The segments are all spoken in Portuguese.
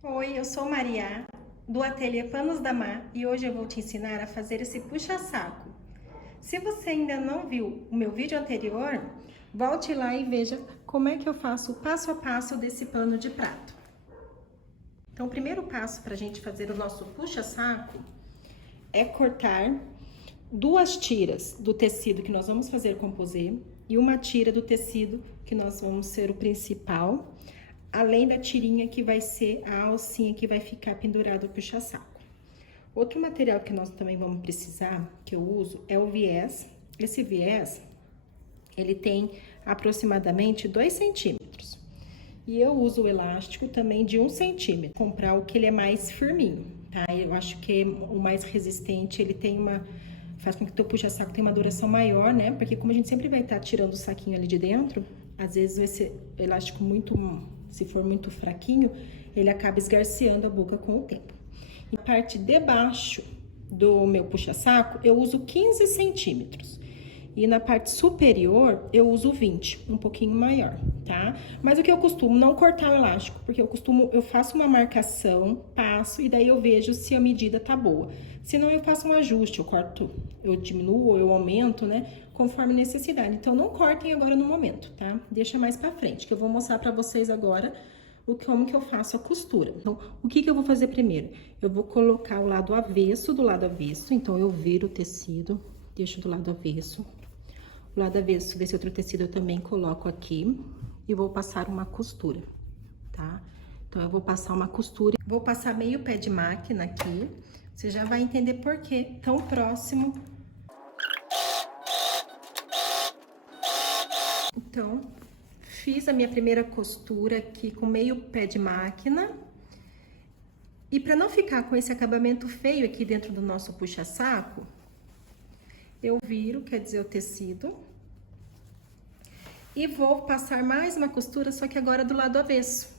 Oi, eu sou Maria, do Ateliê Panos da Mar, e hoje eu vou te ensinar a fazer esse puxa-saco. Se você ainda não viu o meu vídeo anterior, volte lá e veja como é que eu faço o passo a passo desse pano de prato. Então, o primeiro passo para a gente fazer o nosso puxa-saco é cortar 2 tiras do tecido que nós vamos fazer composê e uma tira do tecido que nós vamos ser o principal, além da tirinha que vai ser a alcinha que vai ficar pendurada no puxa-saco. Outro material que nós também vamos precisar, que eu uso, é o viés. Esse viés, ele tem aproximadamente 2 centímetros. E eu uso o elástico também de 1 centímetro. Comprar o que ele é mais firminho, tá? Eu acho que o mais resistente, ele tem faz com que o teu puxa-saco tenha uma duração maior, né? Porque como a gente sempre vai estar tirando o saquinho ali de dentro, às vezes esse elástico se for muito fraquinho, ele acaba esgarceando a boca com o tempo. E a parte de baixo do meu puxa-saco, eu uso 15 centímetros. E na parte superior, eu uso 20, um pouquinho maior, tá? Mas o que eu costumo, não cortar o elástico, porque eu faço uma marcação, passo, e daí eu vejo se a medida tá boa. Senão eu faço um ajuste, eu diminuo, eu aumento, né? Conforme necessidade. Então, não cortem agora no momento, tá? Deixa mais pra frente, que eu vou mostrar pra vocês agora como que eu faço a costura. Então, o que eu vou fazer primeiro? Eu vou colocar o lado avesso do lado avesso, então eu viro o tecido, deixo do lado avesso. O lado avesso desse outro tecido eu também coloco aqui e vou passar uma costura, tá? Então, eu vou passar uma costura, vou passar meio pé de máquina aqui, você já vai entender por que tão próximo. Então, fiz a minha primeira costura aqui com meio pé de máquina. E para não ficar com esse acabamento feio aqui dentro do nosso puxa-saco, eu viro, quer dizer, o tecido. E vou passar mais uma costura, só que agora do lado avesso.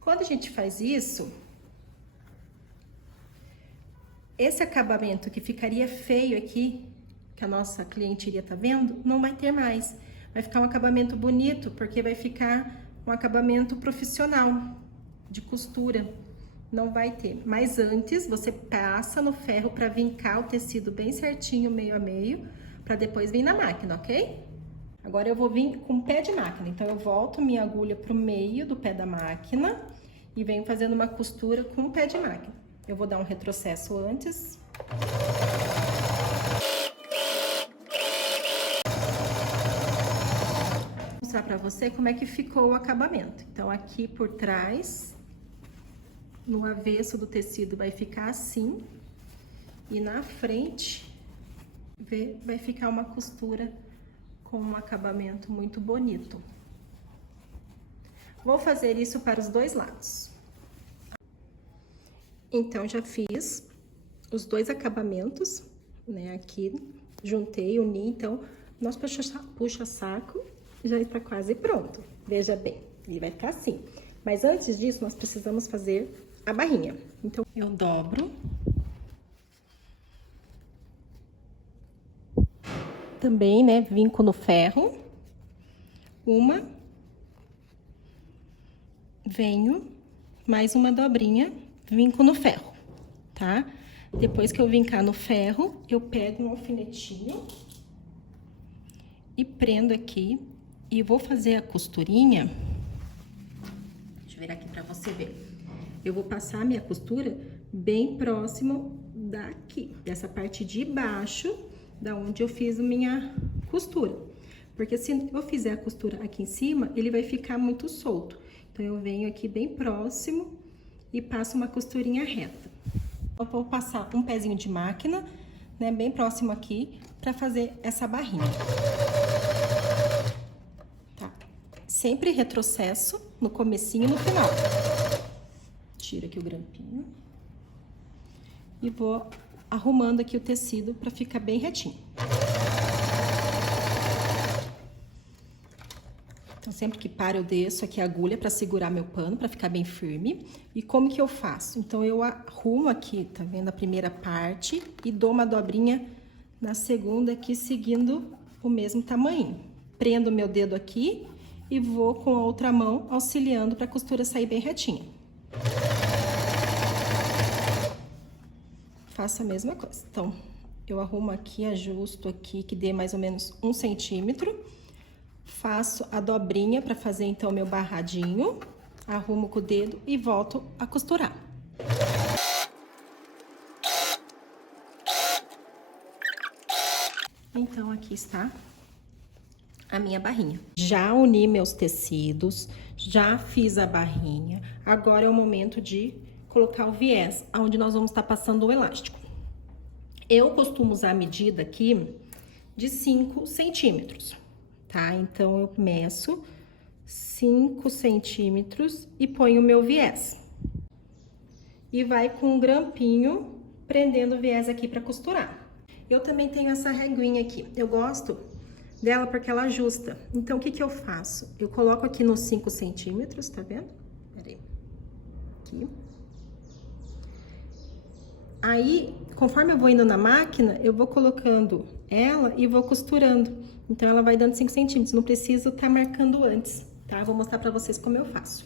Quando a gente faz isso, esse acabamento que ficaria feio aqui, que a nossa cliente iria estar vendo, não vai ter mais. Vai ficar um acabamento bonito, porque vai ficar um acabamento profissional de costura. Não vai ter. Mas antes, você passa no ferro para vincar o tecido bem certinho, meio a meio, para depois vir na máquina, ok? Agora eu vou vir com o pé de máquina. Então, eu volto minha agulha pro meio do pé da máquina e venho fazendo uma costura com o pé de máquina. Eu vou dar um retrocesso antes. Vou mostrar pra você como é que ficou o acabamento. Então, aqui por trás, no avesso do tecido vai ficar assim. E na frente, vai ficar uma costura com um acabamento muito bonito. Vou fazer isso para os dois lados. Então, já fiz os dois acabamentos, né, aqui, juntei, uni, então, nosso puxa-saco já está quase pronto. Veja bem, ele vai ficar assim. Mas antes disso, nós precisamos fazer a barrinha. Então, eu dobro. Também, né, vinco no ferro. Venho, mais uma dobrinha, vinco no ferro, tá? Depois que eu vincar no ferro, eu pego um alfinetinho e prendo aqui e vou fazer a costurinha. Deixa eu ver aqui pra você ver. Eu vou passar a minha costura bem próximo daqui, dessa parte de baixo, da onde eu fiz a minha costura. Porque se eu fizer a costura aqui em cima, ele vai ficar muito solto. Então, eu venho aqui bem próximo e passo uma costurinha reta. Eu vou passar um pezinho de máquina, né, bem próximo aqui, pra fazer essa barrinha. Tá? Sempre retrocesso no comecinho e no final. Tiro aqui o grampinho. E vou arrumando aqui o tecido pra ficar bem retinho. Então, sempre que paro, eu desço aqui a agulha para segurar meu pano, para ficar bem firme. E como que eu faço? Então, eu arrumo aqui, tá vendo? A primeira parte e dou uma dobrinha na segunda aqui, seguindo o mesmo tamanho. Prendo meu dedo aqui e vou com a outra mão auxiliando para a costura sair bem retinha. faço a mesma coisa. Então, eu arrumo aqui, ajusto aqui, que dê mais ou menos 1 centímetro. Faço a dobrinha para fazer, então, meu barradinho. Arrumo com o dedo e volto a costurar. Então, aqui está a minha barrinha. Já uni meus tecidos, já fiz a barrinha. Agora é o momento de colocar o viés, onde nós vamos estar passando o elástico. Eu costumo usar a medida aqui de 5 centímetros, tá? Então, eu meço 5 centímetros e ponho o meu viés. E vai com um grampinho prendendo o viés aqui para costurar. Eu também tenho essa reguinha aqui. Eu gosto dela porque ela ajusta. Então, o que que eu faço? Eu coloco aqui nos 5 centímetros, tá vendo? Peraí. Aqui. Aí, conforme eu vou indo na máquina, eu vou colocando ela e vou costurando. Então, ela vai dando 5 centímetros. Não preciso estar marcando antes, tá? Eu vou mostrar pra vocês como eu faço.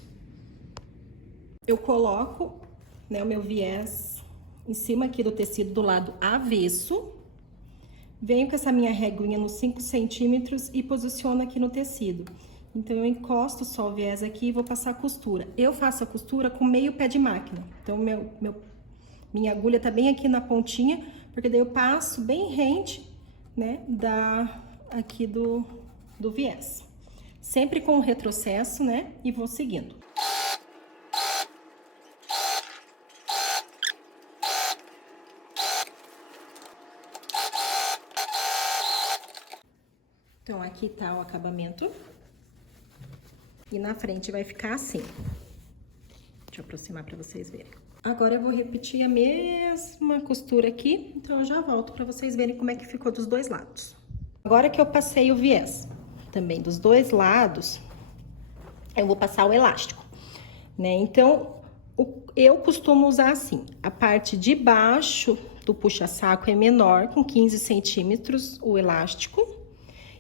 Eu coloco, né, o meu viés em cima aqui do tecido do lado avesso. Venho com essa minha reguinha nos 5 centímetros e posiciono aqui no tecido. Então, eu encosto só o viés aqui e vou passar a costura. Eu faço a costura com meio pé de máquina. Então, minha agulha tá bem aqui na pontinha, porque daí eu passo bem rente, né, aqui do viés. Sempre com o retrocesso, né, e vou seguindo. Então, aqui tá o acabamento. E na frente vai ficar assim. Deixa eu aproximar pra vocês verem. Agora, eu vou repetir a mesma costura aqui. Então, eu já volto pra vocês verem como é que ficou dos dois lados. Agora que eu passei o viés também dos dois lados, eu vou passar o elástico, né? Então, eu costumo usar assim. A parte de baixo do puxa-saco é menor, com 15 centímetros, o elástico.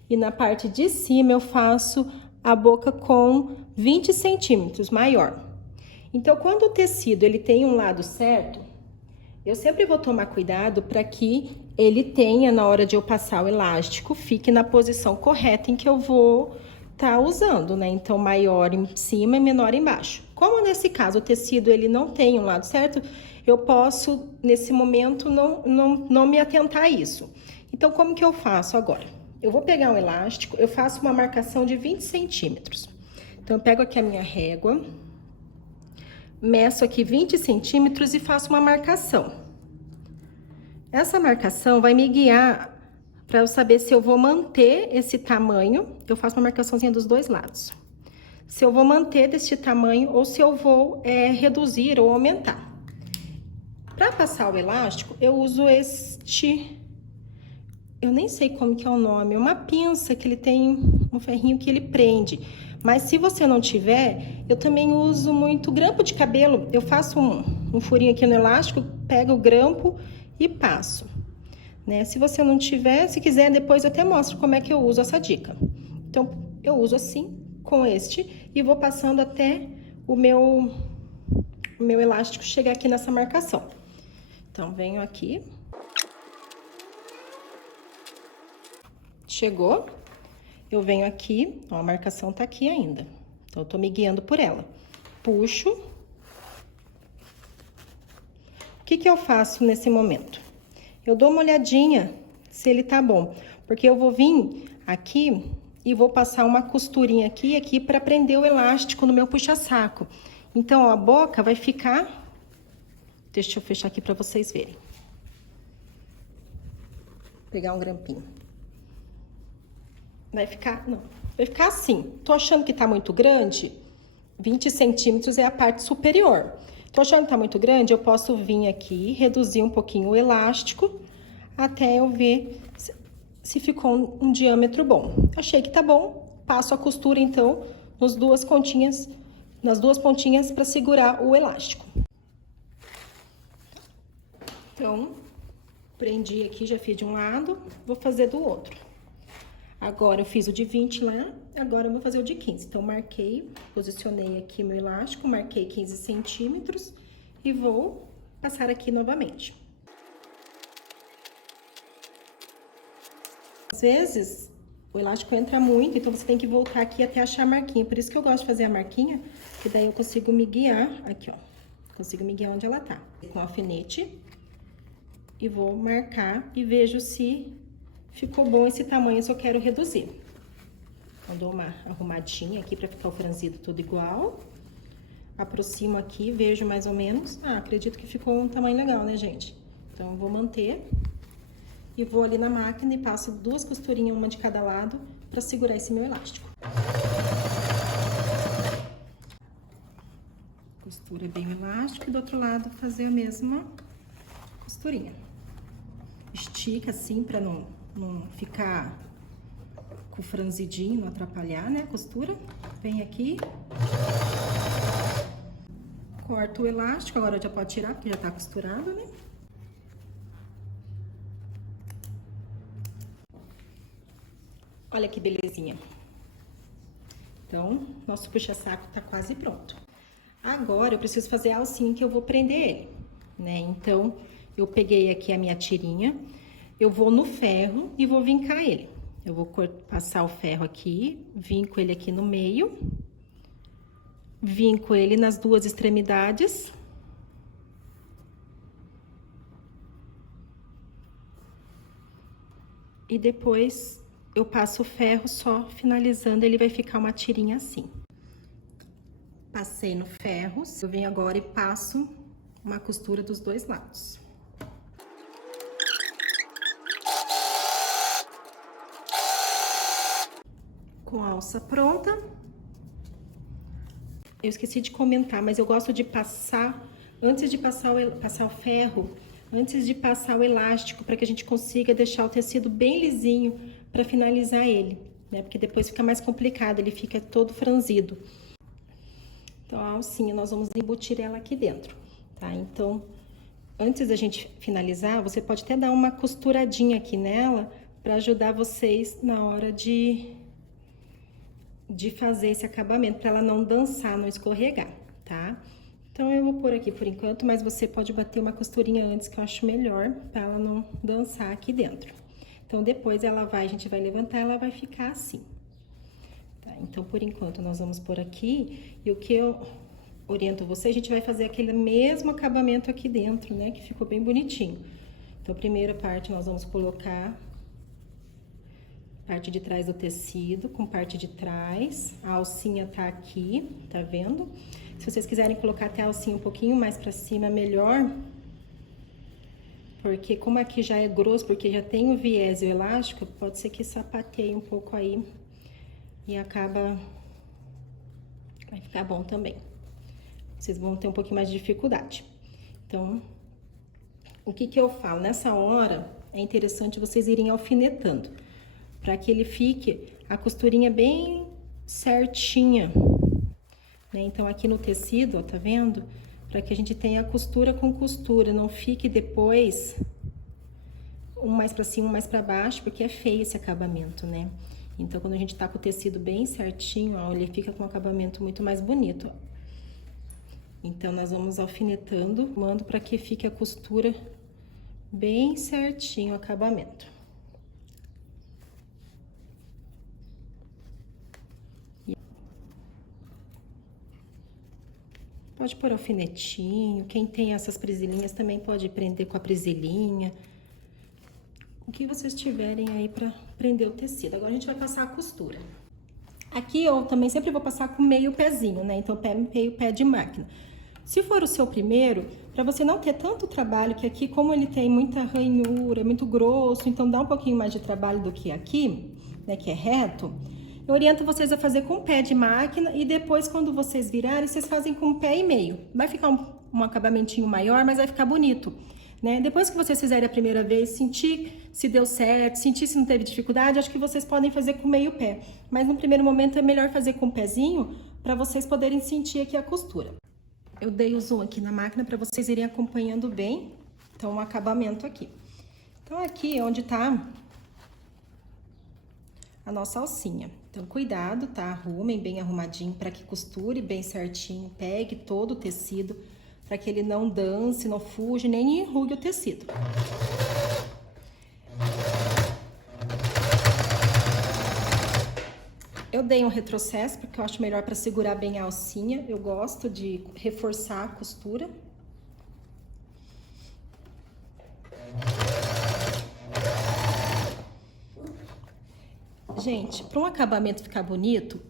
E na parte de cima eu faço a boca com 20 centímetros, maior. Então, quando o tecido ele tem um lado certo, eu sempre vou tomar cuidado para que ele tenha, na hora de eu passar o elástico, fique na posição correta em que eu vou estar usando, né? Então, maior em cima e menor embaixo. Como nesse caso o tecido ele não tem um lado certo, eu posso, nesse momento, não me atentar a isso. Então, como que eu faço agora? Eu vou pegar um elástico, eu faço uma marcação de 20 centímetros. Então, eu pego aqui a minha régua, meço aqui 20 centímetros e faço uma marcação. Essa marcação vai me guiar para eu saber se eu vou manter esse tamanho. Eu faço uma marcaçãozinha dos dois lados. Se eu vou manter deste tamanho ou se eu vou reduzir ou aumentar. Para passar o elástico, eu uso eu nem sei como que é o nome, uma pinça que ele tem um ferrinho que ele prende. Mas se você não tiver, eu também uso muito grampo de cabelo. Eu faço um furinho aqui no elástico, pego o grampo e passo, né? Se você não tiver, se quiser, depois eu até mostro como é que eu uso essa dica. Então, eu uso assim, com este, e vou passando até o meu elástico chegar aqui nessa marcação. Então, venho aqui. Chegou, eu venho aqui, ó, a marcação tá aqui ainda. Então, eu tô me guiando por ela. Puxo. O que que eu faço nesse momento? Eu dou uma olhadinha se ele tá bom, porque eu vou vir aqui e vou passar uma costurinha aqui e aqui para prender o elástico no meu puxa-saco. Então, ó, a boca vai ficar... Deixa eu fechar aqui para vocês verem. Vou pegar um grampinho. Vai ficar assim. Tô achando que tá muito grande, 20 centímetros é a parte superior. Tô achando que tá muito grande, eu posso vir aqui, reduzir um pouquinho o elástico, até eu ver se ficou um diâmetro bom. Achei que tá bom, passo a costura, então, nas duas pontinhas para segurar o elástico. Então, prendi aqui, já fiz de um lado, vou fazer do outro. Agora, eu fiz o de 20 lá, agora eu vou fazer o de 15. Então, marquei, posicionei aqui meu elástico, marquei 15 centímetros e vou passar aqui novamente. Às vezes, o elástico entra muito, então você tem que voltar aqui até achar a marquinha. Por isso que eu gosto de fazer a marquinha, que daí eu consigo me guiar, aqui ó, consigo me guiar onde ela tá. Com alfinete, e vou marcar e vejo se ficou bom esse tamanho, se eu quero reduzir. Eu dou uma arrumadinha aqui pra ficar o franzido tudo igual. Aproximo aqui, vejo mais ou menos. Ah, acredito que ficou um tamanho legal, né, gente? Então, eu vou manter. E vou ali na máquina e passo 2 costurinhas, uma de cada lado, pra segurar esse meu elástico. Costura bem o elástico e do outro lado fazer a mesma costurinha. Estica assim pra não ficar com o franzidinho, não atrapalhar, né, a costura. Vem aqui. Corto o elástico, agora já pode tirar, porque já tá costurado, né? Olha que belezinha. Então, nosso puxa-saco tá quase pronto. Agora, eu preciso fazer a alcinha que eu vou prender ele, né? Então, eu peguei aqui a minha tirinha, eu vou no ferro e vou vincar ele. Eu vou passar o ferro aqui, vinco ele aqui no meio. Vinco ele nas 2 extremidades. E depois eu passo o ferro só finalizando, ele vai ficar uma tirinha assim. Passei no ferro, eu venho agora e passo uma costura dos 2 lados. Com a alça pronta. Eu esqueci de comentar, mas eu gosto de passar, antes de passar o ferro, antes de passar o elástico, para que a gente consiga deixar o tecido bem lisinho para finalizar ele, né? Porque depois fica mais complicado, ele fica todo franzido. Então, a alcinha, nós vamos embutir ela aqui dentro, tá? Então, antes da gente finalizar, você pode até dar uma costuradinha aqui nela, para ajudar vocês na hora de fazer esse acabamento, para ela não dançar, não escorregar, tá? Então, eu vou pôr aqui por enquanto, mas você pode bater uma costurinha antes, que eu acho melhor, para ela não dançar aqui dentro. Então, depois a gente vai levantar, ela vai ficar assim. Tá? Então, por enquanto, nós vamos pôr aqui, e o que eu oriento você, a gente vai fazer aquele mesmo acabamento aqui dentro, né? Que ficou bem bonitinho. Então, a primeira parte nós vamos colocar parte de trás do tecido, com parte de trás, a alcinha tá aqui, tá vendo? Se vocês quiserem colocar até a alcinha um pouquinho mais pra cima, melhor. Porque como aqui já é grosso, porque já tem o viés e o elástico, pode ser que sapateie um pouco aí e acaba... vai ficar bom também. Vocês vão ter um pouquinho mais de dificuldade. Então, o que que eu falo? Nessa hora, é interessante vocês irem alfinetando, para que ele fique a costurinha bem certinha, né? Então, aqui no tecido, ó, tá vendo? Para que a gente tenha a costura com costura, não fique depois um mais para cima, um mais para baixo, porque é feio esse acabamento, né? Então, quando a gente tá com o tecido bem certinho, ó, ele fica com um acabamento muito mais bonito, ó. Então, nós vamos alfinetando, mando para que fique a costura bem certinho, o acabamento. Pode pôr alfinetinho, quem tem essas presilhinhas também pode prender com a presilhinha. O que vocês tiverem aí pra prender o tecido. Agora a gente vai passar a costura. Aqui eu também sempre vou passar com meio pezinho, né? Então, meio pé de máquina. Se for o seu primeiro, pra você não ter tanto trabalho, que aqui, como ele tem muita ranhura, muito grosso, então dá um pouquinho mais de trabalho do que aqui, né? Que é reto. Eu oriento vocês a fazer com pé de máquina e depois, quando vocês virarem, vocês fazem com pé e meio. Vai ficar um acabamentinho maior, mas vai ficar bonito, né? Depois que vocês fizerem a primeira vez, sentir se deu certo, sentir se não teve dificuldade, acho que vocês podem fazer com meio pé. Mas no primeiro momento é melhor fazer com o pezinho, para vocês poderem sentir aqui a costura. Eu dei o zoom aqui na máquina para vocês irem acompanhando bem, então, o acabamento aqui. Então, aqui é onde tá a nossa alcinha. Então, cuidado, tá? Arrumem bem arrumadinho para que costure bem certinho, pegue todo o tecido, para que ele não dance, não fuja, nem enrugue o tecido. Eu dei um retrocesso porque eu acho melhor para segurar bem a alcinha. Eu gosto de reforçar a costura. Gente, para um acabamento ficar bonito,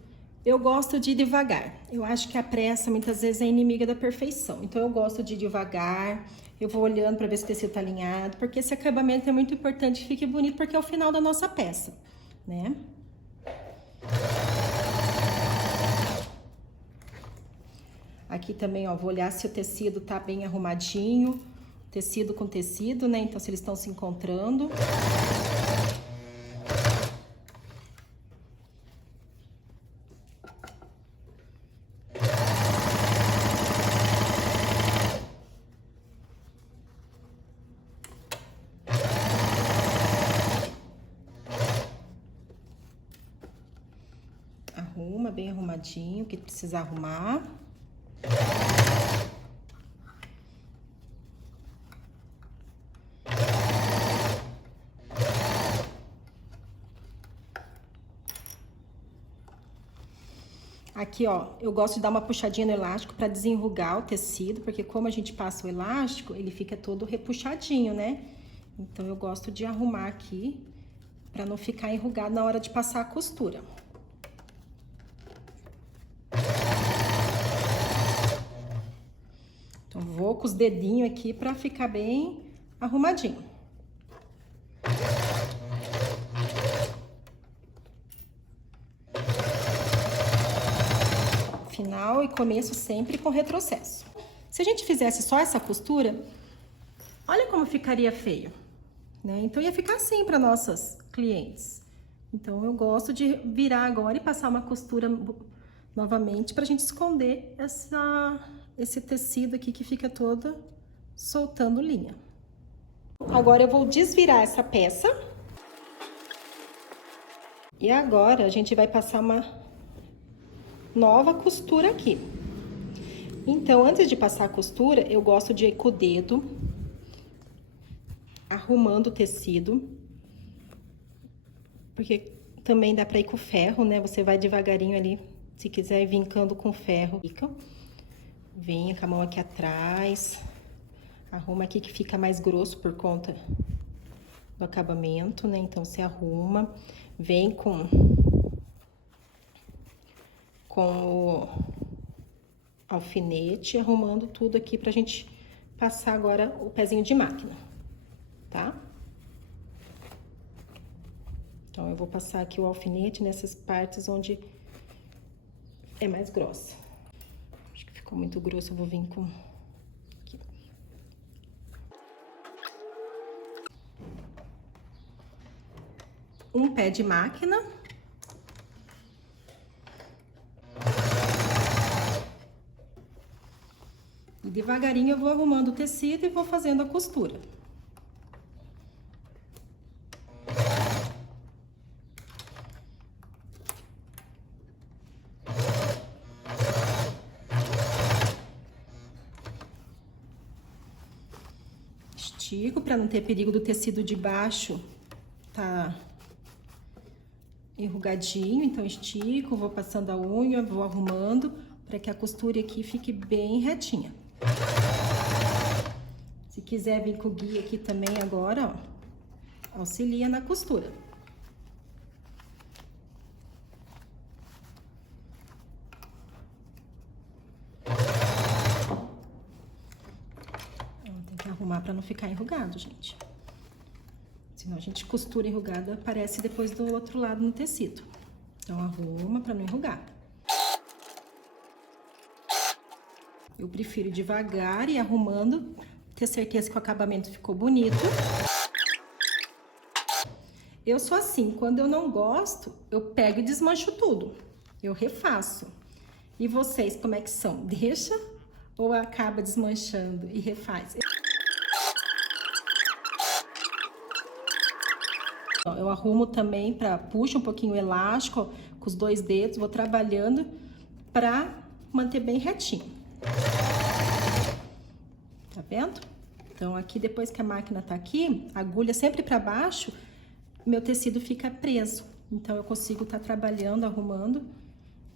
eu gosto de ir devagar. Eu acho que a pressa muitas vezes é inimiga da perfeição. Então eu gosto de ir devagar. Eu vou olhando para ver se o tecido tá alinhado, porque esse acabamento é muito importante que fique bonito, porque é o final da nossa peça, né? Aqui também, ó, vou olhar se o tecido tá bem arrumadinho, tecido com tecido, né? Então, se eles estão se encontrando. Arruma bem arrumadinho, o que precisa arrumar. Aqui, ó, eu gosto de dar uma puxadinha no elástico para desenrugar o tecido, porque como a gente passa o elástico, ele fica todo repuxadinho, né? Então, eu gosto de arrumar aqui para não ficar enrugado na hora de passar a costura. Então, vou com os dedinhos aqui para ficar bem arrumadinho. Final e começo sempre com retrocesso. Se a gente fizesse só essa costura, olha como ficaria feio, né? Então, ia ficar assim para nossas clientes. Então, eu gosto de virar agora e passar uma costura novamente pra gente esconder esse tecido aqui que fica todo soltando linha. Agora, eu vou desvirar essa peça. E agora, a gente vai passar uma nova costura aqui. Então, antes de passar a costura, eu gosto de ir com o dedo, arrumando o tecido, porque também dá pra ir com o ferro, né? Você vai devagarinho ali, se quiser ir vincando com o ferro. Vem com a mão aqui atrás, arruma aqui que fica mais grosso por conta do acabamento, né? Então, você arruma, vem com o alfinete, arrumando tudo aqui pra gente passar agora o pezinho de máquina, tá? Então, eu vou passar aqui o alfinete nessas partes onde é mais grossa. Acho que ficou muito grosso, eu vou vir com... aqui. Um pé de máquina. E devagarinho eu vou arrumando o tecido e vou fazendo a costura. Estico para não ter perigo do tecido de baixo tá enrugadinho, então estico, vou passando a unha, vou arrumando para que a costura aqui fique bem retinha. Se quiser vir com o guia aqui também agora, ó, auxilia na costura. Tem que arrumar para não ficar enrugado, gente. Senão a gente costura enrugada, aparece depois do outro lado no tecido. Então, arruma para não enrugar. Eu prefiro devagar e arrumando, ter certeza que o acabamento ficou bonito. Eu sou assim, quando eu não gosto, eu pego e desmancho tudo. Eu refaço. E vocês, como é que são? Deixa ou acaba desmanchando e refaz? Eu arrumo também para puxo um pouquinho o elástico, ó, com os dois dedos, vou trabalhando para manter bem retinho. Tá vendo? Então, aqui depois que a máquina tá aqui, a agulha sempre para baixo, meu tecido fica preso. Então, eu consigo estar trabalhando, arrumando.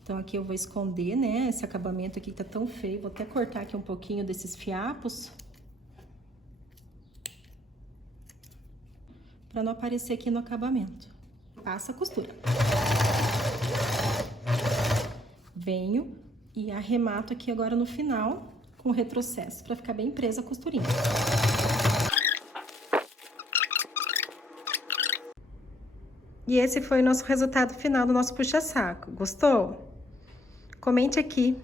Então, aqui eu vou esconder, né, esse acabamento aqui que tá tão feio. Vou até cortar aqui um pouquinho desses fiapos. Pra não aparecer aqui no acabamento. Passa a costura. Venho e arremato aqui agora no final com retrocesso, pra ficar bem presa a costurinha. E esse foi o nosso resultado final do nosso puxa-saco. Gostou? Comente aqui.